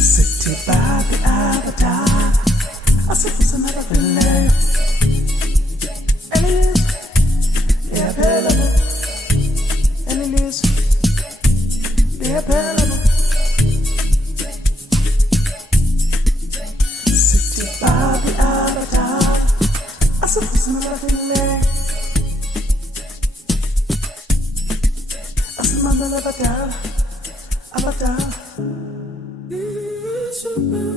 City by the Abadala, I said it's another village. And it is, they're available. And it is, they're available. City by the Abadala, I said it's another village. I said, Abadala, Abadala. Super.